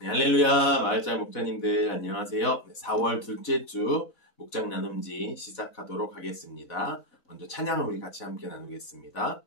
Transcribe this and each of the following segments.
네, 할렐루야, 마을장 목자님들 안녕하세요. 4월 둘째 주 목장 나눔지 시작하도록 하겠습니다. 먼저 찬양을 우리 같이 함께 나누겠습니다.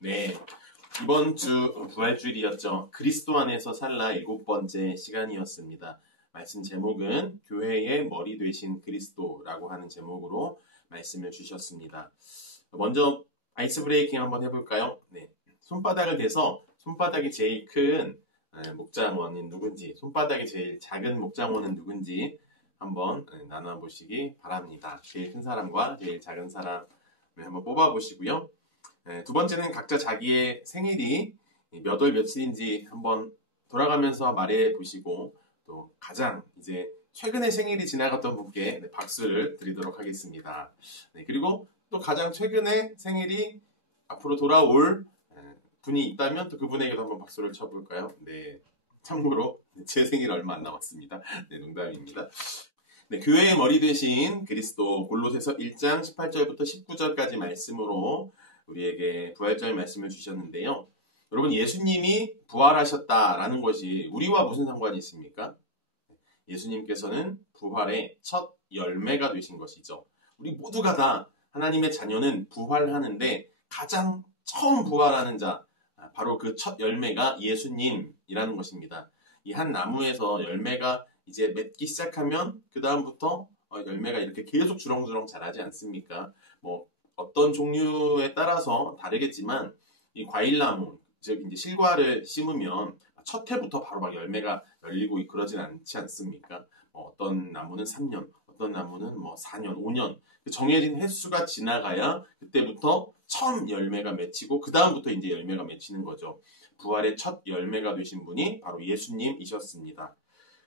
네, 이번 주 부활주일이었죠. 그리스도 안에서 살라 7번째 시간이었습니다. 말씀 제목은 교회의 머리 되신 그리스도라고 하는 제목으로 말씀을 주셨습니다. 먼저 아이스 브레이킹 한번 해볼까요? 네, 손바닥을 대서 손바닥이 제일 큰 목장원은 누군지, 손바닥이 제일 작은 목장원은 누군지 한번 나눠보시기 바랍니다. 제일 큰 사람과 제일 작은 사람을 한번 뽑아보시고요. 두 번째는 각자 자기의 생일이 몇 월 며칠인지 한번 돌아가면서 말해 보시고, 또 가장 이제 최근에 생일이 지나갔던 분께 박수를 드리도록 하겠습니다. 네, 그리고 또 가장 최근에 생일이 앞으로 돌아올 분이 있다면 또 그분에게도 한번 박수를 쳐볼까요? 네, 참고로 제 생일 얼마 안 남았습니다. 네, 농담입니다. 네, 교회의 머리 되신 그리스도, 골로새서 1장 18절부터 19절까지 말씀으로 우리에게 부활절 말씀을 주셨는데요. 여러분, 예수님이 부활하셨다라는 것이 우리와 무슨 상관이 있습니까? 예수님께서는 부활의 첫 열매가 되신 것이죠. 우리 모두가 다 하나님의 자녀는 부활하는데 가장 처음 부활하는 자, 바로 그 첫 열매가 예수님이라는 것입니다. 이 한 나무에서 열매가 이제 맺기 시작하면 그 다음부터 열매가 이렇게 계속 주렁주렁 자라지 않습니까? 어떤 종류에 따라서 다르겠지만 이 과일나무, 즉 이제 실과를 심으면 첫 해부터 바로 막 열매가 열리고 그러진 않지 않습니까? 어떤 나무는 3년, 어떤 나무는 뭐 4년, 5년 정해진 횟수가 지나가야 그때부터 처음 열매가 맺히고 그 다음부터 이제 열매가 맺히는 거죠. 부활의 첫 열매가 되신 분이 바로 예수님이셨습니다.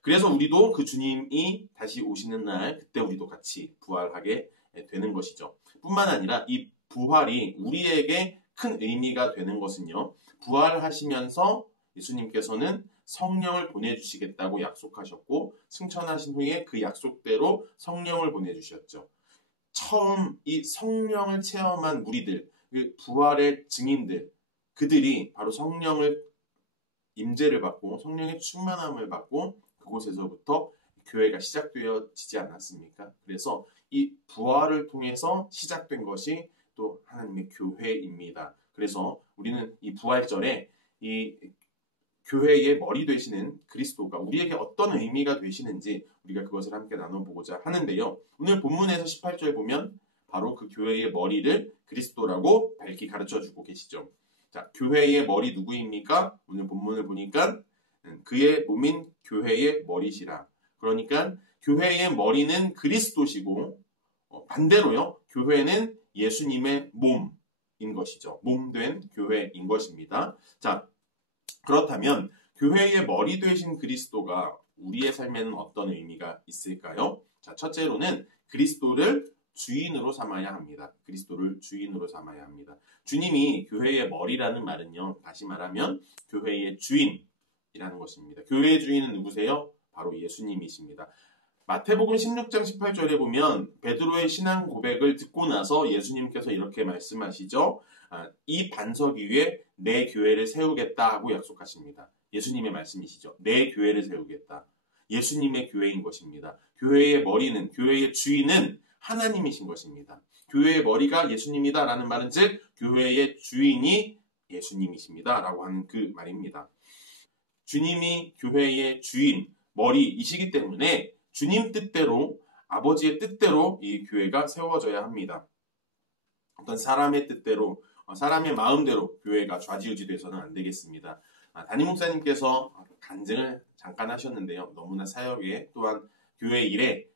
그래서 우리도 그 주님이 다시 오시는 날 그때 우리도 같이 부활하게 되는 것이죠. 뿐만 아니라 이 부활이 우리에게 큰 의미가 되는 것은요. 부활하시면서 예수님께서는 성령을 보내주시겠다고 약속하셨고 승천하신 후에 그 약속대로 성령을 보내주셨죠. 처음 이 성령을 체험한 무리들, 그 부활의 증인들, 그들이 바로 성령을 임재를 받고 성령의 충만함을 받고 그곳에서부터 교회가 시작되어지지 않았습니까? 그래서 이 부활을 통해서 시작된 것이 또 하나님의 교회입니다. 그래서 우리는 이 부활절에 이 교회의 머리 되시는 그리스도가 우리에게 어떤 의미가 되시는지 우리가 그것을 함께 나눠보고자 하는데요. 오늘 본문에서 18절 보면 바로 그 교회의 머리를 그리스도라고 밝히 가르쳐주고 계시죠. 자, 교회의 머리 누구입니까? 오늘 본문을 보니까 그의 몸인 교회의 머리시라. 그러니까 교회의 머리는 그리스도시고 반대로요. 교회는 예수님의 몸인 것이죠. 몸된 교회인 것입니다. 자, 그렇다면 교회의 머리 되신 그리스도가 우리의 삶에는 어떤 의미가 있을까요? 자, 첫째로는 그리스도를 주인으로 삼아야 합니다. 그리스도를 주인으로 삼아야 합니다. 주님이 교회의 머리라는 말은요. 다시 말하면 교회의 주인이라는 것입니다. 교회의 주인은 누구세요? 바로 예수님이십니다. 마태복음 16장 18절에 보면 베드로의 신앙 고백을 듣고 나서 예수님께서 이렇게 말씀하시죠. 이 반석 위에 내 교회를 세우겠다 하고 약속하십니다. 예수님의 말씀이시죠. 내 교회를 세우겠다. 예수님의 교회인 것입니다. 교회의 머리는, 교회의 주인은 하나님이신 것입니다. 교회의 머리가 예수님이다라는 말은 즉 교회의 주인이 예수님이십니다라고 하는 그 말입니다. 주님이 교회의 주인, 머리이시기 때문에 주님 뜻대로, 아버지의 뜻대로 이 교회가 세워져야 합니다. 어떤 사람의 뜻대로, 사람의 마음대로 교회가 좌지우지 돼서는 안 되겠습니다. 담임 목사님께서 간증을 잠깐 하셨는데요. 너무나 사역에 또한 교회 일에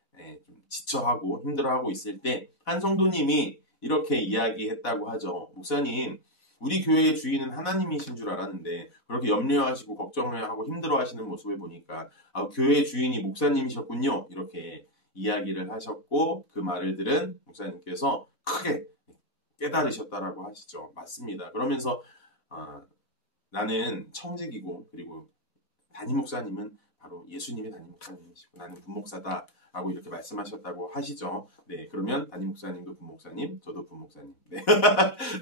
좀 지쳐하고 힘들어하고 있을 때 한 성도님이 이렇게 이야기했다고 하죠. 목사님, 우리 교회의 주인은 하나님이신 줄 알았는데 그렇게 염려하시고 걱정을 하고 힘들어하시는 모습을 보니까 교회의 주인이 목사님이셨군요. 이렇게 이야기를 하셨고 그 말을 들은 목사님께서 크게 깨달으셨다라고 하시죠. 맞습니다. 그러면서 나는 청직이고 그리고 담임 목사님은 바로 예수님의 담임 목사님이시고 나는 분목사다. 라고 이렇게 말씀하셨다고 하시죠. 네, 그러면 담임 목사님도 분목사님, 저도 분목사님. 네,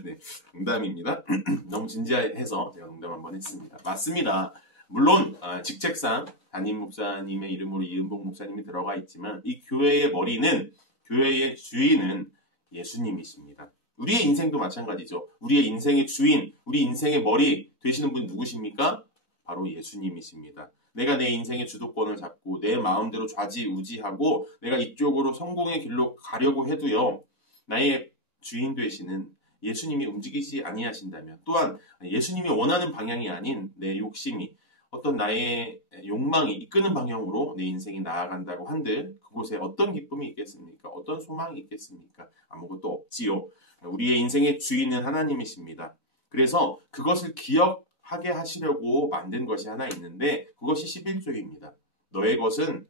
네, 농담입니다. 너무 진지해서 제가 농담 한번 했습니다. 맞습니다. 물론 직책상 담임 목사님의 이름으로 이은복 목사님이 들어가 있지만 이 교회의 머리는, 교회의 주인은 예수님이십니다. 우리의 인생도 마찬가지죠. 우리의 인생의 주인, 우리 인생의 머리 되시는 분 누구십니까? 바로 예수님이십니다. 내가 내 인생의 주도권을 잡고 내 마음대로 좌지우지하고 내가 이쪽으로 성공의 길로 가려고 해도요. 나의 주인 되시는 예수님이 움직이지 아니하신다면 또한 예수님이 원하는 방향이 아닌 내 욕심이 어떤 나의 욕망이 이끄는 방향으로 내 인생이 나아간다고 한들 그곳에 어떤 기쁨이 있겠습니까? 어떤 소망이 있겠습니까? 아무것도 없지요. 우리의 인생의 주인은 하나님이십니다. 그래서 그것을 기억하게 하시려고 만든 것이 하나 있는데 그것이 11조입니다. 너의 것은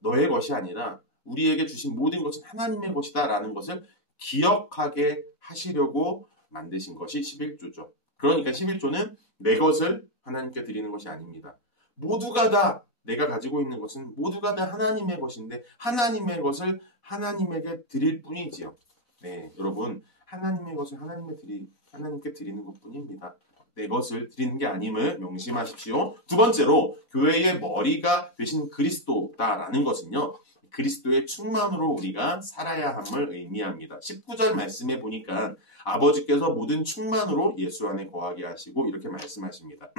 너의 것이 아니라 우리에게 주신 모든 것은 하나님의 것이다 라는 것을 기억하게 하시려고 만드신 것이 11조죠. 그러니까 11조는 내 것을 하나님께 드리는 것이 아닙니다. 모두가 다 내가 가지고 있는 것은 모두가 다 하나님의 것인데 하나님의 것을 하나님에게 드릴 뿐이지요. 네, 여러분 하나님의 것을 하나님께 드리는 것뿐입니다. 내 것을 드리는 게 아님을 명심하십시오. 두 번째로 교회의 머리가 되신 그리스도다라는 것은요. 그리스도의 충만으로 우리가 살아야 함을 의미합니다. 19절 말씀에 보니까 아버지께서 모든 충만으로 예수 안에 거하게 하시고 이렇게 말씀하십니다.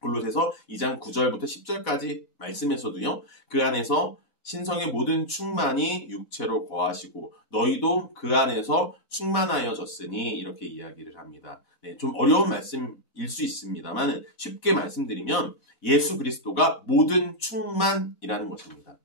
골로새서 2장 9절부터 10절까지 말씀에서도요. 그 안에서 신성의 모든 충만이 육체로 거하시고 너희도 그 안에서 충만하여졌으니 이렇게 이야기를 합니다. 네, 좀 어려운 말씀일 수 있습니다만 쉽게 말씀드리면 예수 그리스도가 모든 충만이라는 것입니다.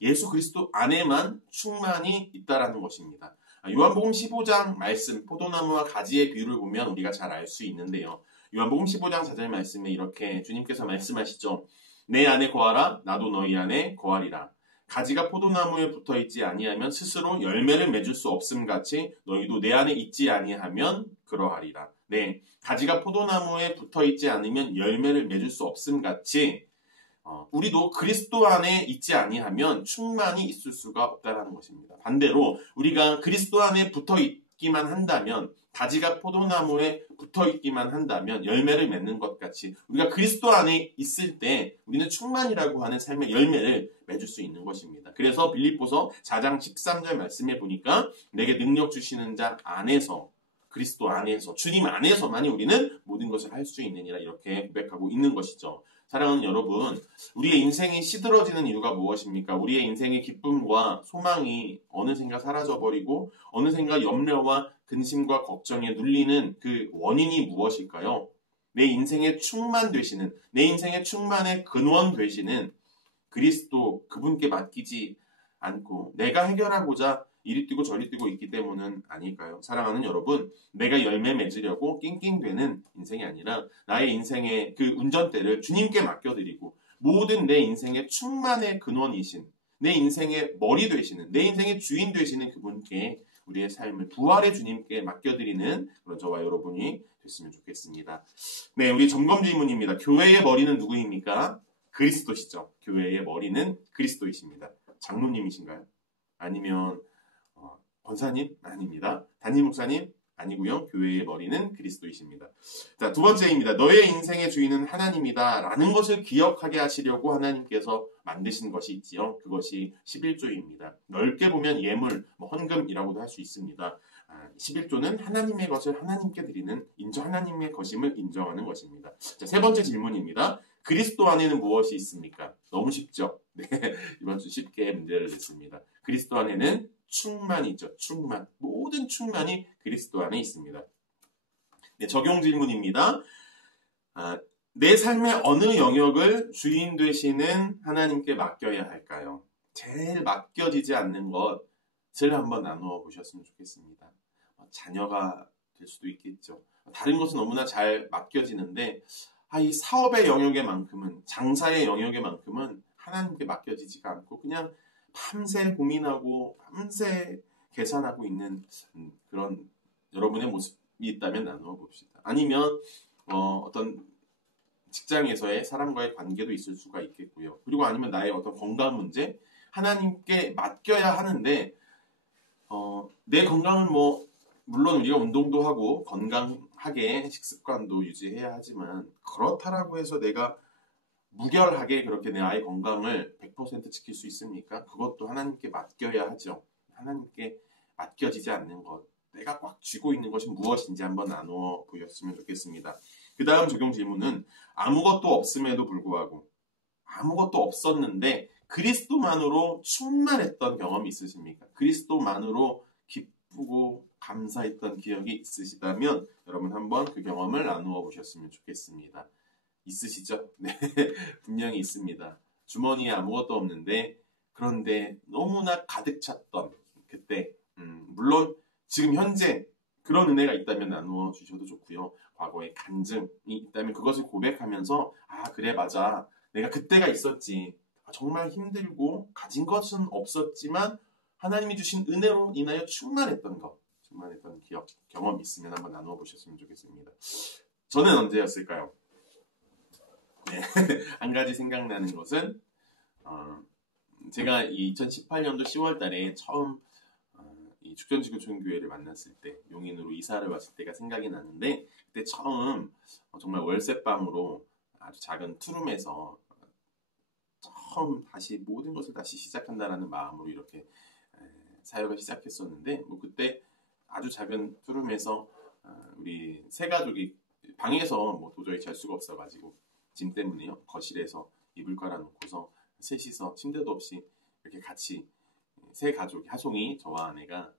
예수 그리스도 안에만 충만이 있다라는 것입니다. 요한복음 15장 말씀, 포도나무와 가지의 비유를 보면 우리가 잘 알 수 있는데요. 요한복음 15장 4절 말씀에 이렇게 주님께서 말씀하시죠. 내 안에 거하라, 나도 너희 안에 거하리라. 가지가 포도나무에 붙어있지 아니하면 스스로 열매를 맺을 수 없음같이 너희도 내 안에 있지 아니하면 그러하리라. 네, 가지가 포도나무에 붙어있지 않으면 열매를 맺을 수 없음같이 우리도 그리스도 안에 있지 아니하면 충만히 있을 수가 없다는 것입니다. 반대로 우리가 그리스도 안에 붙어 있기만 한다면, 가지가 포도나무에 붙어 있기만 한다면 열매를 맺는 것 같이 우리가 그리스도 안에 있을 때 우리는 충만이라고 하는 삶의 열매를 맺을 수 있는 것입니다. 그래서 빌립보서 4장 13절 말씀에 보니까 내게 능력 주시는 자 안에서, 그리스도 안에서, 주님 안에서만이 우리는 모든 것을 할 수 있느니라 이렇게 고백하고 있는 것이죠. 사랑하는 여러분, 우리의 인생이 시들어지는 이유가 무엇입니까? 우리의 인생의 기쁨과 소망이 어느샌가 사라져버리고 어느샌가 염려와 근심과 걱정에 눌리는 그 원인이 무엇일까요? 내 인생의 충만 되시는, 내 인생의 충만의 근원 되시는 그리스도, 그분께 맡기지 않고 내가 해결하고자 이리 뛰고 저리 뛰고 있기 때문은 아닐까요? 사랑하는 여러분, 내가 열매 맺으려고 낑낑대는 인생이 아니라 나의 인생의 그 운전대를 주님께 맡겨드리고 모든 내 인생의 충만의 근원이신, 내 인생의 머리 되시는, 내 인생의 주인 되시는 그분께 우리의 삶을 부활의 주님께 맡겨드리는 그런 저와 여러분이 됐으면 좋겠습니다. 네, 우리 점검 질문입니다. 교회의 머리는 누구입니까? 그리스도시죠. 교회의 머리는 그리스도이십니다. 장로님이신가요? 아니면 권사님? 아닙니다. 담임 목사님? 아니고요. 교회의 머리는 그리스도이십니다. 자, 두 번째입니다. 너의 인생의 주인은 하나님이다 라는 것을 기억하게 하시려고 하나님께서 만드신 것이 있지요. 그것이 11조입니다. 넓게 보면 예물, 헌금이라고도 할 수 있습니다. 11조는 하나님의 것을 하나님께 드리는 하나님의 것임을 인정하는 것입니다. 자, 세 번째 질문입니다. 그리스도 안에는 무엇이 있습니까? 너무 쉽죠? 네, 이번 주 쉽게 문제를 냈습니다. 그리스도 안에는 충만이 있죠. 충만. 모든 충만이 그리스도 안에 있습니다. 네, 적용 질문입니다. 내 삶의 어느 영역을 주인 되시는 하나님께 맡겨야 할까요? 제일 맡겨지지 않는 것을 한번 나누어 보셨으면 좋겠습니다. 자녀가 될 수도 있겠죠. 다른 것은 너무나 잘 맡겨지는데 이 사업의 영역에만큼은, 장사의 영역에만큼은 하나님께 맡겨지지가 않고 그냥 밤새 고민하고 밤새 계산하고 있는 그런 여러분의 모습이 있다면 나누어 봅시다. 아니면 어떤 직장에서의 사람과의 관계도 있을 수가 있겠고요. 그리고 아니면 나의 어떤 건강 문제, 하나님께 맡겨야 하는데 내 건강은 물론 우리가 운동도 하고 건강하게 식습관도 유지해야 하지만 그렇다라고 해서 내가 무결하게 그렇게 내 아이 건강을 100% 지킬 수 있습니까? 그것도 하나님께 맡겨야 하죠. 하나님께 맡겨지지 않는 것, 내가 꽉 쥐고 있는 것이 무엇인지 한번 나누어 보셨으면 좋겠습니다. 그 다음 적용 질문은 아무것도 없음에도 불구하고, 아무것도 없었는데 그리스도만으로 충만했던 경험이 있으십니까? 그리스도만으로 기쁘고 감사했던 기억이 있으시다면 여러분 한번 그 경험을 나누어 보셨으면 좋겠습니다. 있으시죠? 네, 분명히 있습니다. 주머니에 아무것도 없는데 그런데 너무나 가득 찼던 그때, 물론 지금 현재 그런 은혜가 있다면 나누어 주셔도 좋고요. 과거에 간증이 있다면 그것을 고백하면서 그래 맞아, 내가 그때가 있었지. 정말 힘들고 가진 것은 없었지만 하나님이 주신 은혜로 인하여 충만했던 기억, 경험이 있으면 한번 나누어 보셨으면 좋겠습니다. 저는 언제였을까요? 네. 한 가지 생각나는 것은 제가 2018년도 10월 달에 처음 이 축전지구촌교회를 만났을 때, 용인으로 이사를 왔을 때가 생각이 나는데 그때 처음 정말 월세방으로 아주 작은 투룸에서 처음 다시 모든 것을 다시 시작한다라는 마음으로 이렇게 사역을 시작했었는데 그때 아주 작은 투룸에서 우리 세 가족이 방에서 도저히 잘 수가 없어가지고 짐 때문에요. 거실에서 이불 깔아놓고서 셋이서 침대도 없이 이렇게 같이 세 가족이 하송이 저와 아내가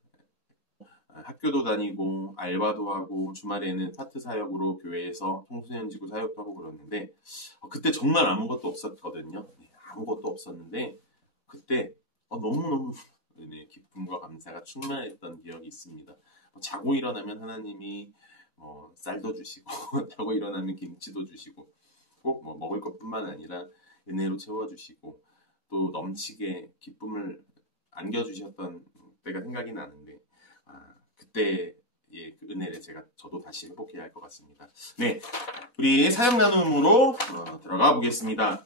학교도 다니고 알바도 하고 주말에는 파트 사역으로 교회에서 청소년 지구 사역도 하고 그러는데 그때 정말 아무것도 없었거든요. 네, 아무것도 없었는데 그때 너무너무 기쁨과 감사가 충만했던 기억이 있습니다. 자고 일어나면 하나님이 쌀도 주시고 자고 일어나면 김치도 주시고 꼭 먹을 것뿐만 아니라 은혜로 채워주시고 또 넘치게 기쁨을 안겨주셨던 때가 생각이 나는데 그때의 그 은혜를 저도 다시 회복해야 할 것 같습니다. 네, 우리 사역 나눔으로 들어가 보겠습니다.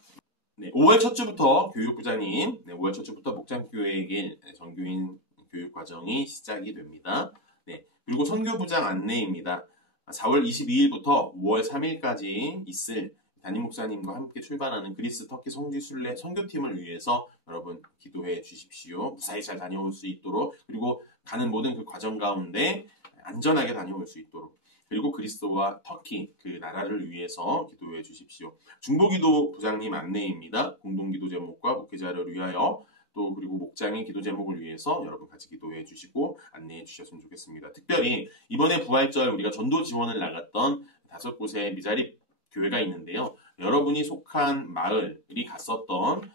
네, 5월 첫 주부터 교육부장님, 5월 첫 주부터 목장교회의 길 정교인 교육 과정이 시작이 됩니다. 네, 그리고 선교부장 안내입니다. 4월 22일부터 5월 3일까지 있을 담임 목사님과 함께 출발하는 그리스 터키 성지순례 선교팀을 위해서 여러분 기도해 주십시오. 무사히 잘 다녀올 수 있도록, 그리고 가는 모든 그 과정 가운데 안전하게 다녀올 수 있도록, 그리고 그리스도와 터키 그 나라를 위해서 기도해 주십시오. 중보기도 부장님 안내입니다. 공동기도 제목과 목회자를 위하여 또 그리고 목장의 기도 제목을 위해서 여러분 같이 기도해 주시고 안내해 주셨으면 좋겠습니다. 특별히 이번에 부활절 우리가 전도 지원을 나갔던 5곳의 미자립 교회가 있는데요. 여러분이 속한 마을이 갔었던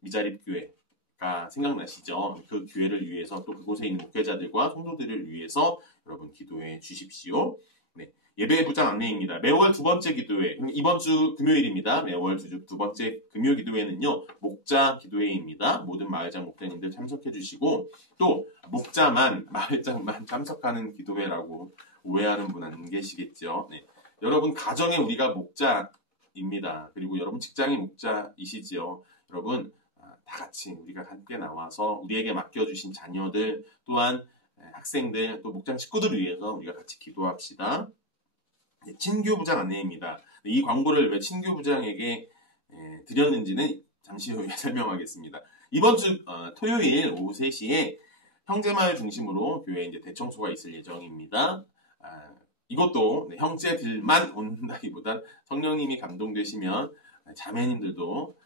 미자립 교회가 생각나시죠? 그 교회를 위해서 또 그곳에 있는 목회자들과 성도들을 위해서 여러분 기도해 주십시오. 네, 예배 부장 안내입니다. 매월 두 번째 기도회, 이번 주 금요일입니다. 매월 두 번째 금요 기도회는요, 목자 기도회입니다. 모든 마을장 목자님들 참석해 주시고, 또 마을장만 참석하는 기도회라고 오해하는 분 안 계시겠죠? 네. 여러분 가정에 우리가 목자입니다. 그리고 여러분 직장이 목자이시지요. 여러분 다 같이 우리가 함께 나와서 우리에게 맡겨주신 자녀들 또한 학생들 또 목장 식구들을 위해서 우리가 같이 기도합시다. 네, 친교부장 안내입니다. 이 광고를 왜 친교부장에게 드렸는지는 잠시 후에 설명하겠습니다. 이번 주 토요일 오후 3시에 형제마을 중심으로 교회에 이제 대청소가 있을 예정입니다. 이것도 형제들만 온다기보다 성령님이 감동되시면 자매님들도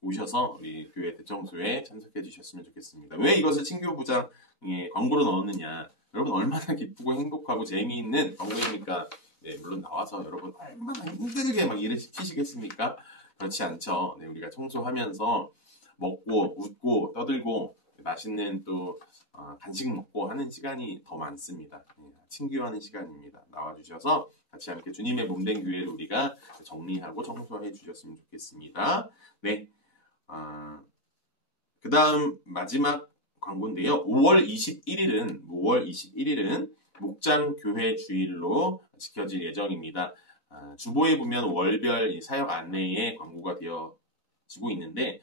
오셔서 우리 교회 대청소에 참석해 주셨으면 좋겠습니다. 왜 이것을 친교부장에 광고로 넣었느냐? 여러분 얼마나 기쁘고 행복하고 재미있는 광고입니까? 네, 물론 나와서 여러분 얼마나 힘들게 막 일을 시키시겠습니까? 그렇지 않죠. 네, 우리가 청소하면서 먹고 웃고 떠들고 맛있는 또 간식 먹고 하는 시간이 더 많습니다. 친교하는 시간입니다. 나와주셔서 같이 함께 주님의 몸된 교회를 우리가 정리하고 청소해 주셨으면 좋겠습니다. 네, 그 다음 마지막 광고인데요. 5월 21일은 목장교회 주일로 지켜질 예정입니다. 주보에 보면 월별 사역 안내에 광고가 되어지고 있는데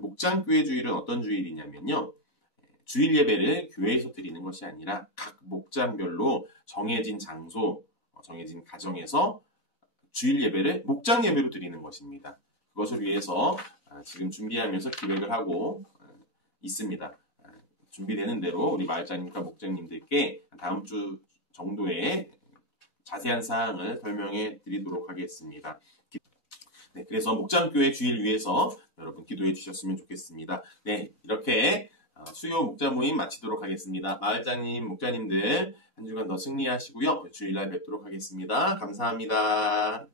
목장교회 주일은 어떤 주일이냐면요. 주일 예배를 교회에서 드리는 것이 아니라 각 목장별로 정해진 장소, 정해진 가정에서 주일 예배를 목장 예배로 드리는 것입니다. 그것을 위해서 지금 준비하면서 기획을 하고 있습니다. 준비되는 대로 우리 마을장님과 목장님들께 다음 주 정도에 자세한 사항을 설명해 드리도록 하겠습니다. 네, 그래서 목장교회 주일 위해서 여러분 기도해 주셨으면 좋겠습니다. 네, 이렇게 수요 목자 모임 마치도록 하겠습니다. 마을장님, 목자님들 한 주간 더 승리하시고요. 주일날 뵙도록 하겠습니다. 감사합니다.